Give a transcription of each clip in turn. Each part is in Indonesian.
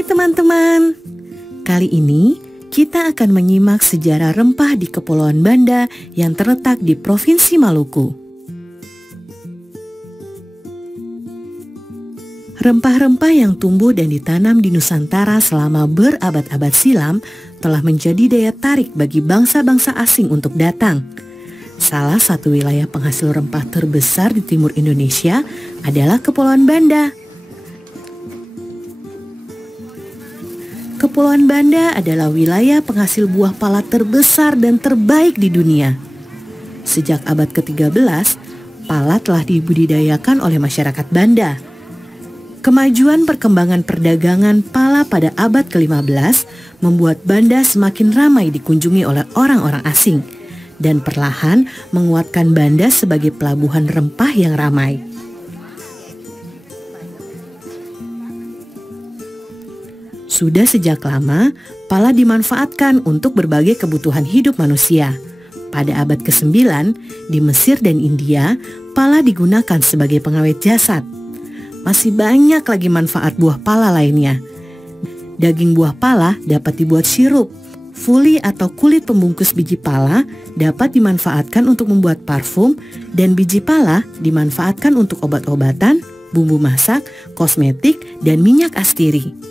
Hai teman-teman, kali ini kita akan menyimak sejarah rempah di Kepulauan Banda yang terletak di Provinsi Maluku. Rempah-rempah yang tumbuh dan ditanam di Nusantara selama berabad-abad silam telah menjadi daya tarik bagi bangsa-bangsa asing untuk datang. Salah satu wilayah penghasil rempah terbesar di timur Indonesia adalah Kepulauan Banda. Kepulauan Banda adalah wilayah penghasil buah pala terbesar dan terbaik di dunia. Sejak abad ke-13, pala telah dibudidayakan oleh masyarakat Banda. Kemajuan perkembangan perdagangan pala pada abad ke-15 membuat Banda semakin ramai dikunjungi oleh orang-orang asing dan perlahan menguatkan Banda sebagai pelabuhan rempah yang ramai. Sudah sejak lama, pala dimanfaatkan untuk berbagai kebutuhan hidup manusia. Pada abad ke-9, di Mesir dan India, pala digunakan sebagai pengawet jasad. Masih banyak lagi manfaat buah pala lainnya. Daging buah pala dapat dibuat sirup. Fuli atau kulit pembungkus biji pala dapat dimanfaatkan untuk membuat parfum, dan biji pala dimanfaatkan untuk obat-obatan, bumbu masak, kosmetik, dan minyak astiri.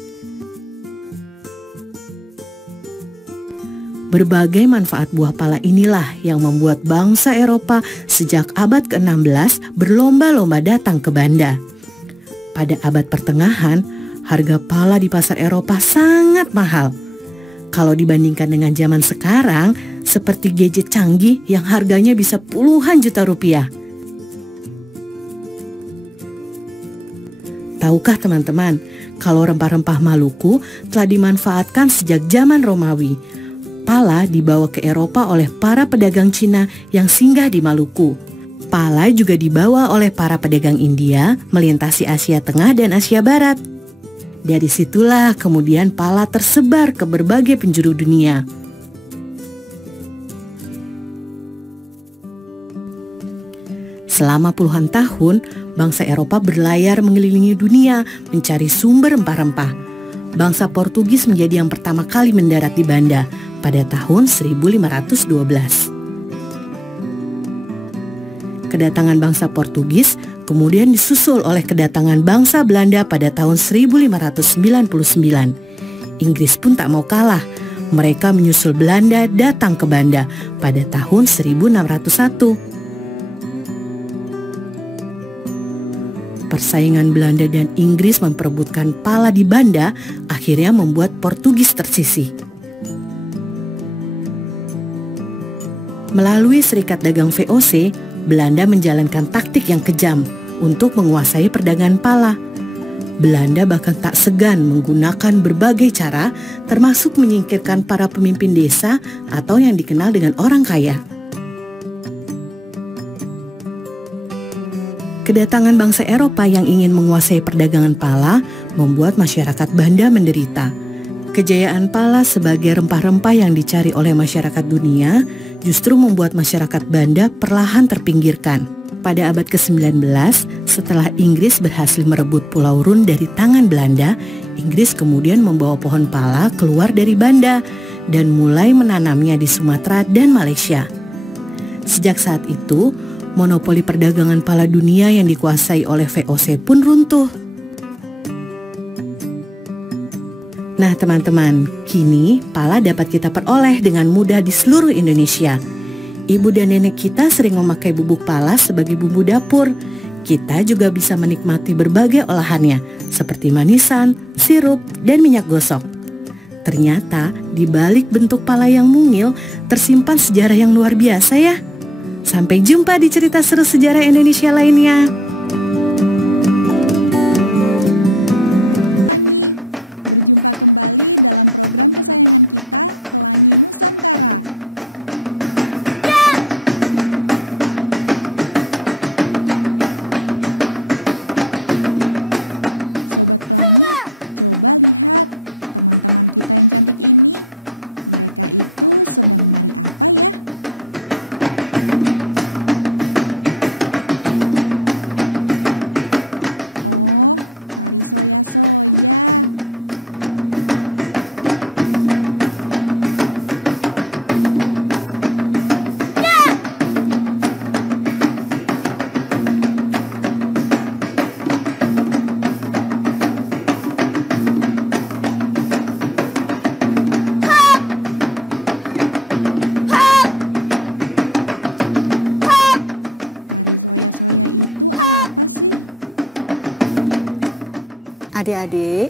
Berbagai manfaat buah pala inilah yang membuat bangsa Eropa sejak abad ke-16 berlomba-lomba datang ke Banda. Pada abad pertengahan, harga pala di pasar Eropa sangat mahal. Kalau dibandingkan dengan zaman sekarang, seperti gadget canggih yang harganya bisa puluhan juta rupiah. Tahukah teman-teman, kalau rempah-rempah Maluku telah dimanfaatkan sejak zaman Romawi. Pala dibawa ke Eropa oleh para pedagang Cina yang singgah di Maluku. Pala juga dibawa oleh para pedagang India melintasi Asia Tengah dan Asia Barat. Dari situlah kemudian pala tersebar ke berbagai penjuru dunia. Selama puluhan tahun, bangsa Eropa berlayar mengelilingi dunia mencari sumber rempah-rempah. Bangsa Portugis menjadi yang pertama kali mendarat di Banda pada tahun 1512. Kedatangan bangsa Portugis kemudian disusul oleh kedatangan bangsa Belanda pada tahun 1599. Inggris pun tak mau kalah. Mereka menyusul Belanda datang ke Banda pada tahun 1601. Persaingan Belanda dan Inggris memperebutkan pala di Banda akhirnya membuat Portugis tersisih. Melalui Serikat Dagang VOC, Belanda menjalankan taktik yang kejam untuk menguasai perdagangan pala. Belanda bahkan tak segan menggunakan berbagai cara, termasuk menyingkirkan para pemimpin desa atau yang dikenal dengan orang kaya. Kedatangan bangsa Eropa yang ingin menguasai perdagangan pala membuat masyarakat Banda menderita. Kejayaan pala sebagai rempah-rempah yang dicari oleh masyarakat dunia justru membuat masyarakat Banda perlahan terpinggirkan. Pada abad ke-19, setelah Inggris berhasil merebut Pulau Rune dari tangan Belanda, Inggris kemudian membawa pohon pala keluar dari Banda dan mulai menanamnya di Sumatera dan Malaysia. Sejak saat itu, monopoli perdagangan pala dunia yang dikuasai oleh VOC pun runtuh. Nah teman-teman, kini pala dapat kita peroleh dengan mudah di seluruh Indonesia. Ibu dan nenek kita sering memakai bubuk pala sebagai bumbu dapur. Kita juga bisa menikmati berbagai olahannya, seperti manisan, sirup, dan minyak gosok. Ternyata di balik bentuk pala yang mungil tersimpan sejarah yang luar biasa ya. Sampai jumpa di cerita seru sejarah Indonesia lainnya. Berjumpa kembali dalam program kesayangan kita, Pelangi Nusantara. Sobat Pelangi, coba lihat teman-teman kita yang cantik ini. Mereka itu sedang menari apa ya? Oh, tari soya-soya. soya-soya itu apa sih? Adik-adik,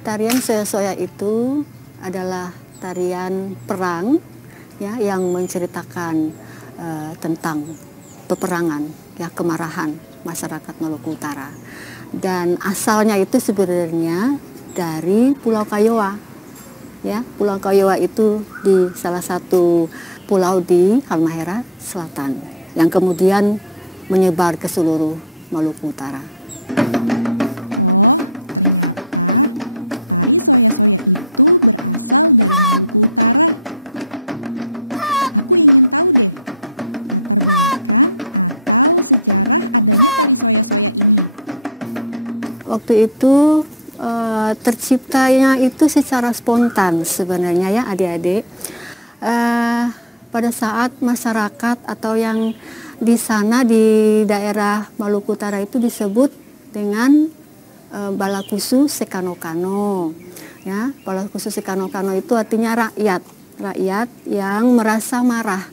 tarian soya-soya itu adalah tarian perang ya, yang menceritakan tentang peperangan ya, kemarahan masyarakat Maluku Utara. Dan asalnya itu sebenarnya dari Pulau Kayowa. Ya, Pulau Kayowa itu di salah satu pulau di Halmahera Selatan yang kemudian menyebar ke seluruh Maluku Utara. Oh, ternyata tari soya-soya itu berasal dari Maluku Utara. Aku ingin tahu deh, latar belakang atau sejarah adanya tari soya-soya ini. Waktu itu terciptanya itu secara spontan sebenarnya ya adik-adik. Pada saat masyarakat atau yang di sana di daerah Maluku Utara itu disebut dengan Balakusu Sekano-Kano. Ya, Balakusu Sekano-Kano itu artinya rakyat yang merasa marah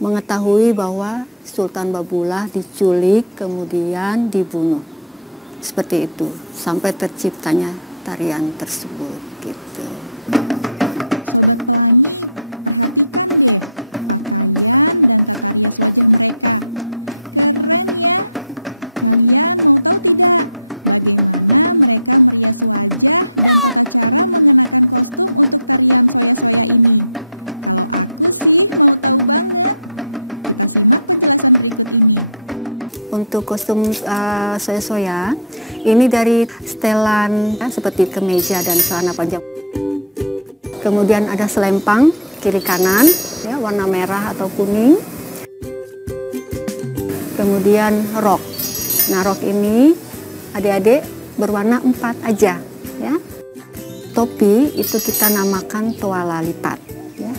mengetahui bahwa Sultan Babullah diculik kemudian dibunuh. Seperti itu sampai terciptanya tarian tersebut gitu. Sobat Pelangi, perhatikan deh pakaian dan tata rias wajah mereka. Keren ya. Kalian mau tahu tidak bagaimana mereka merias wajah dan tata cara mengenakan kostum untuk tarian soya-soya ini? Kalau aku sih mau tahu banget. Kita simak penjelasan berikut ini. Untuk kostum soya-soya ini dari setelan ya, seperti kemeja dan celana panjang. Kemudian ada selempang kiri kanan ya, warna merah atau kuning. Kemudian rok. Nah, rok ini adik-adik berwarna 4 aja ya. Topi itu kita namakan toala lipat ya.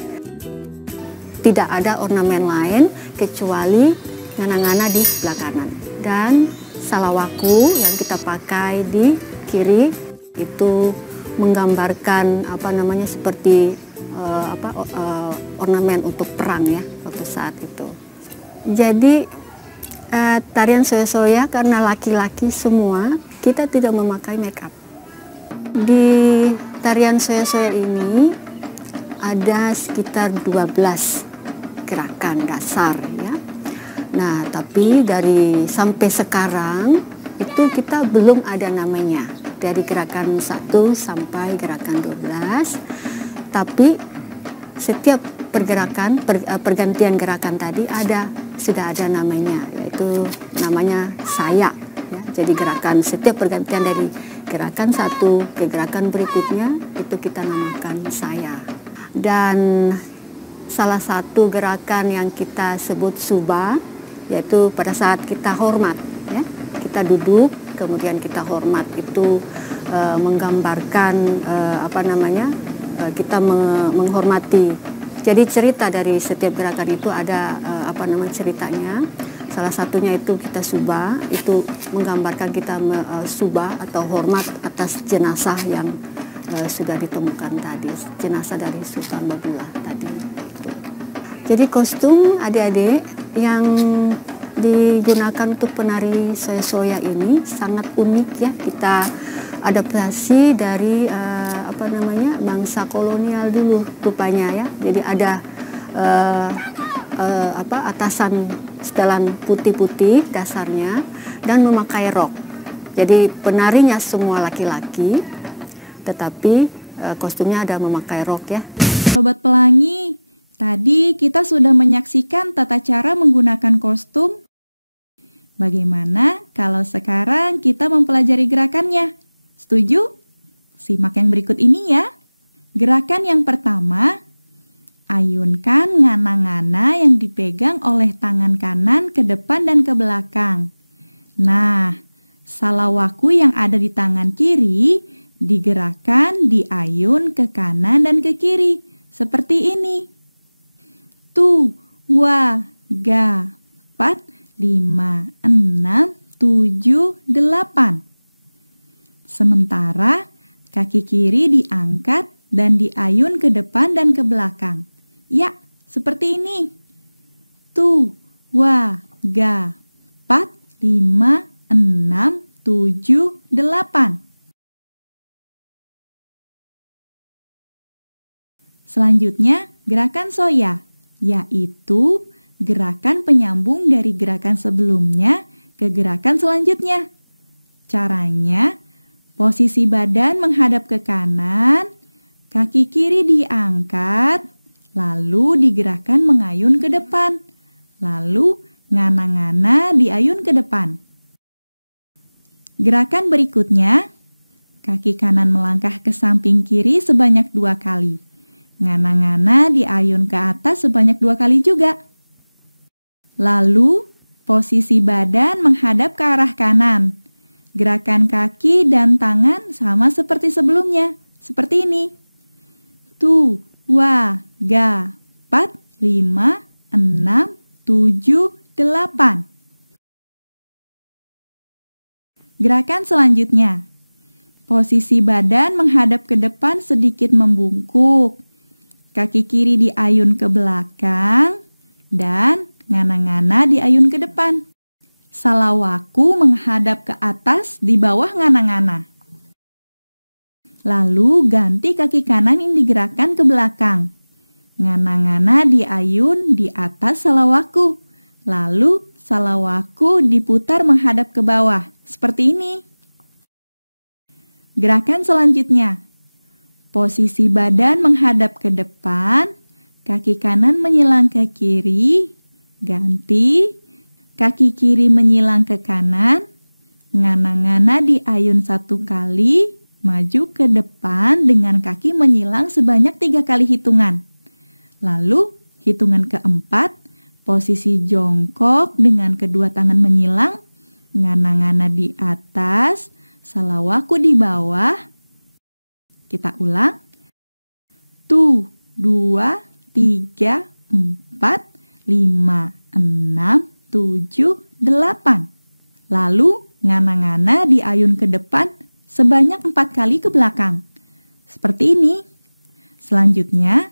Tidak ada ornamen lain kecuali ngana-ngana di sebelah kanan. Dan salawaku yang kita pakai di kiri itu menggambarkan seperti ornamen untuk perang ya waktu saat itu. Jadi tarian soya-soya karena laki-laki semua, kita tidak memakai make up. Di tarian soya-soya ini ada sekitar 12 gerakan dasar ya. Nah, tapi dari sampai sekarang itu kita belum ada namanya. Dari gerakan 1 sampai gerakan 12. Tapi setiap pergantian gerakan tadi sudah ada namanya, yaitu namanya saya ya. Jadi setiap pergantian dari gerakan 1 ke gerakan berikutnya itu kita namakan saya. Dan salah satu gerakan yang kita sebut suba, yaitu pada saat kita hormat ya, kita duduk kemudian kita hormat, itu menggambarkan kita menghormati. Jadi cerita dari setiap gerakan itu ada ceritanya. Salah satunya itu kita suba, itu menggambarkan kita suba atau hormat atas jenazah yang sudah ditemukan tadi, jenazah dari Sultan Babullah tadi. Gitu. Jadi kostum adik-adik yang digunakan untuk penari soya-soya ini sangat unik ya. Kita adaptasi dari bangsa kolonial dulu rupanya ya. Jadi ada atasan setelan putih-putih dasarnya dan memakai rok. Jadi penarinya semua laki-laki, tetapi kostumnya ada memakai rok ya. Sobat Pelangi, tadi kita sudah menyaksikan tata cara menggunakan kostum. Bagaimana kalau sekarang kita mempelajari gerakannya? Setuju? Simak yang berikut ini ya. Gerakan yang pertama, ayunkan ngana-ngana yang dipegang oleh tangan kanan ke depan dan ke belakang. Nah, salawaku yang ada di tangan kiri digerakkan diayun ke kanan dan ke kiri. Seperti ini. Tu, wa, ga, 4, 5, 6, 7, 8. Sementara kaki kiri diangkat dan diayun ke depan dan ke belakang. Ya, seperti ini. Tu, wa, ga, 4, 5, 6, 7, 8. Selanjutnya, gerakan soya, yaitu gerakan penyambung dari gerakan sebelumnya ke gerakan selanjutnya. Caranya, posisi badan menghadap ke kanan, kaki kiri diangkat, lalu digerakkan mengayun ke depan, lalu ngana-ngana diayun ke depan. Gerakan berikutnya, kaki kanan melangkah ke samping kiri sebanyak 2 kali. Ngana-ngana diayun ke atas sebanyak 2 kali juga. Lalu, posisi badan menghadap ke arah kanan. Gerakan kaki dan tangan sama seperti sebelumnya, seperti ini. Tu, wa, ga, 4, 5, 6, 7, 8. Gerakan selanjutnya. Posisi badan menghadap ke depan sedikit membungkuk. Kaki kiri diayun ke belakang dan ngana-ngana diayun ke depan. Salawaku menghadap ke atas di bawah ngana-ngana. Lalu ganti kaki kanan yang digerakkan ke belakang. Ngana-ngana diayun di atas salawaku. Lalu salawaku diputar menghadap ke bawah. Seperti ini. Gerakan selanjutnya. Posisi badan menghadap ke depan, kaki kanan menyilang ke kiri, ganti, kaki kiri menyilang ke kanan, ngana-ngana diayun 1 kali, maju ke depan dengan kaki menyilang sebanyak 3 kali hitungan. Lalu, hitungan keempat, posisi jongkok dengan kedua tangan menyilang, ngana-ngana di atas, salawaku di bawah. Kita ulang. 2, 3, 4, 5, 6, 7, 8. Lalu ngana-ngana diayun ke depan sebanyak 4 kali ke belakang. Seperti ini. Selanjutnya,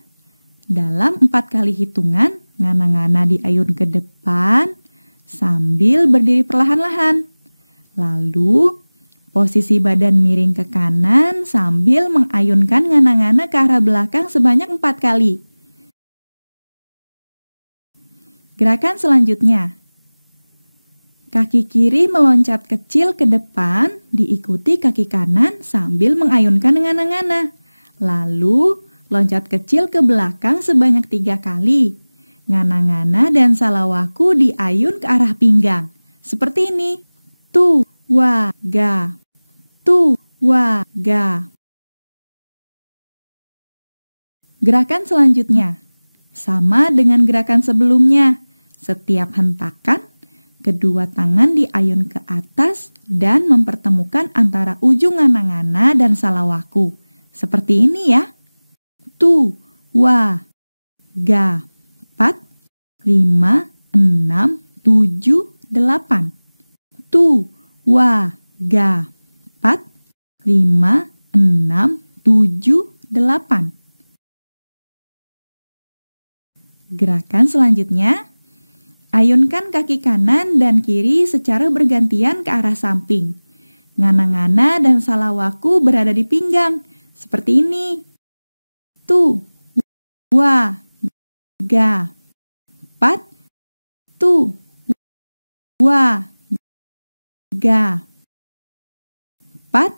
dalam 4 kali hitungan, ngana-ngana diayun ke depan sambil berdiri perlahan-lahan. Lalu, posisi badan miring ke kanan sambil mengayunkan ngana-ngana ke arah belakang sebanyak 4 kali. Gerakan selanjutnya. Kaki kiri meloncat kecil ke depan, diikuti kaki kanan sambil mengayunkan ngana-ngana. Lalu, loncat kecil ke belakang sebanyak 3 kali. Ngana-ngana dan salawaku diayun ke arah pinggang. Seperti ini. Tu, wa, ga. Tu, wa, ga. Gerakan selanjutnya. Sama dengan gerakan sebelumnya. Setiap hentakan, kedua tangan diayun ke atas dan mempertemukan antara ujung ngana-ngana dan salawaku. Seperti ini ya. Tu, wa, ga. 4, 5, 6, 7, 8. Tu, wa, ga. 4, 5, 6, 7, 8. Gerakan selanjutnya, ayunkan kaki kanan dan kiri secara bergantian ke arah samping. Ngana-ngana dan salawaku berada di pinggang, seperti ini. Tu, wa, ga. 4, tu, wa, ga. 4.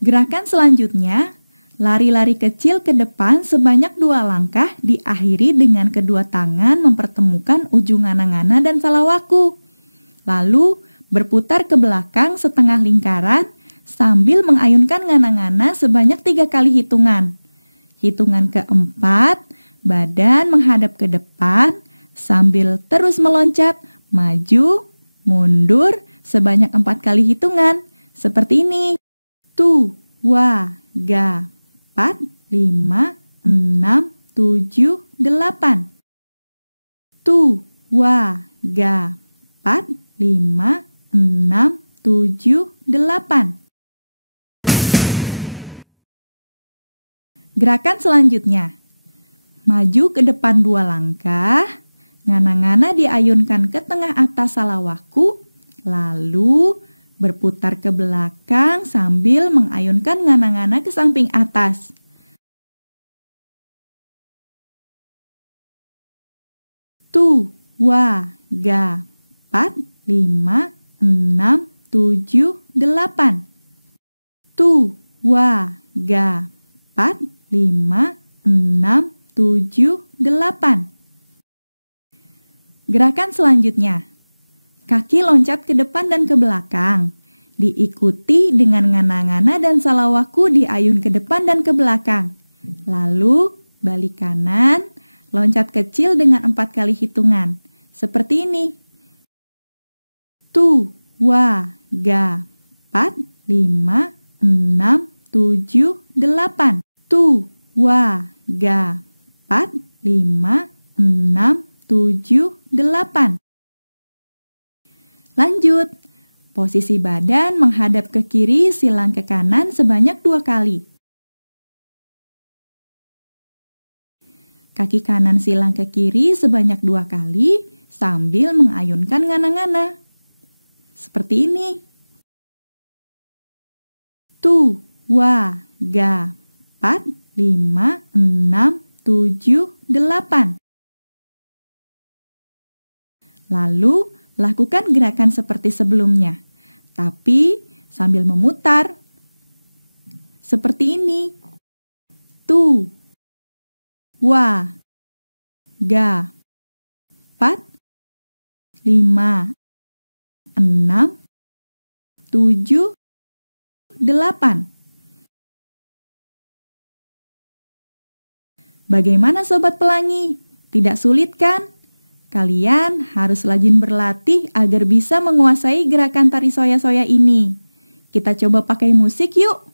Gerakan selanjutnya, lari-lari kecil ke depan sebanyak 2 langkah diakhiri dengan kedua tangan mempertemukan ujung ngana-ngana dan salawaku. Lalu berputar ke belakang setengah lingkaran sambil mengayunkan ngana-ngana sebanyak 3 kali hitungan. Hitungan keempat, badan menghadap ke depan sambil terus meloncat, maju, mundur sebanyak 4 kali hitungan. Seperti ini. Tu, wa, ga. 4, 5, 6, 7, 8. Tu, wa, ga. 4, 5, 6, 7, 8. Gerakan selanjutnya. Maju ke depan 2 langkah, ngana-ngana diayunkan ke tengah atas salawaku, lalu berputar ke belakang sambil mengayunkan ngana-ngana ke samping atas. Tu, wa, ga, 4, 5, 6, 7, 8. Tu, wa, ga, 4, 5, 6, 7, 8. Gerakan selanjutnya. Kaki loncat ke depan dan ke belakang. Diikuti dengan ngana-ngana dan salawaku diayun ke depan dan ke belakang. Lalu balik kanan, loncat kecil dengan 4 kali hitungan. Seperti ini. Tu, wa, ga, 4, 5, 6, 7, 8. Tu, wa, ga, 4, 5, 6, 7, 8. Lanjut. Posisi badan menghadap ke kiri, silang ke kanan sebanyak 2 kali. Kaki kanan silang ke kiri sebanyak 2 kali sambil mengayunkan ngana-ngana. Seperti ini. Tu, wa, ga, 4, 5, 6, 7, 8. Lalu, lakukan gerakan seperti sebelumnya, tapi sambil memutar. Seperti ini. Tu, wa, ga, 4, 5, 6, 7, 8. Bagaimana Sobat Pelangi? Tidak sulit kan? Kalian harus rajin berlatih agar bisa menguasai gerakan tari soya-soya ini. Kita coba pakai musik yuk.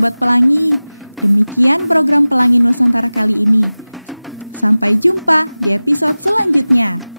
Sobat Pelangi, demikian program Pelangi Nusantara kali ini. Sampai jumpa di episode selanjutnya.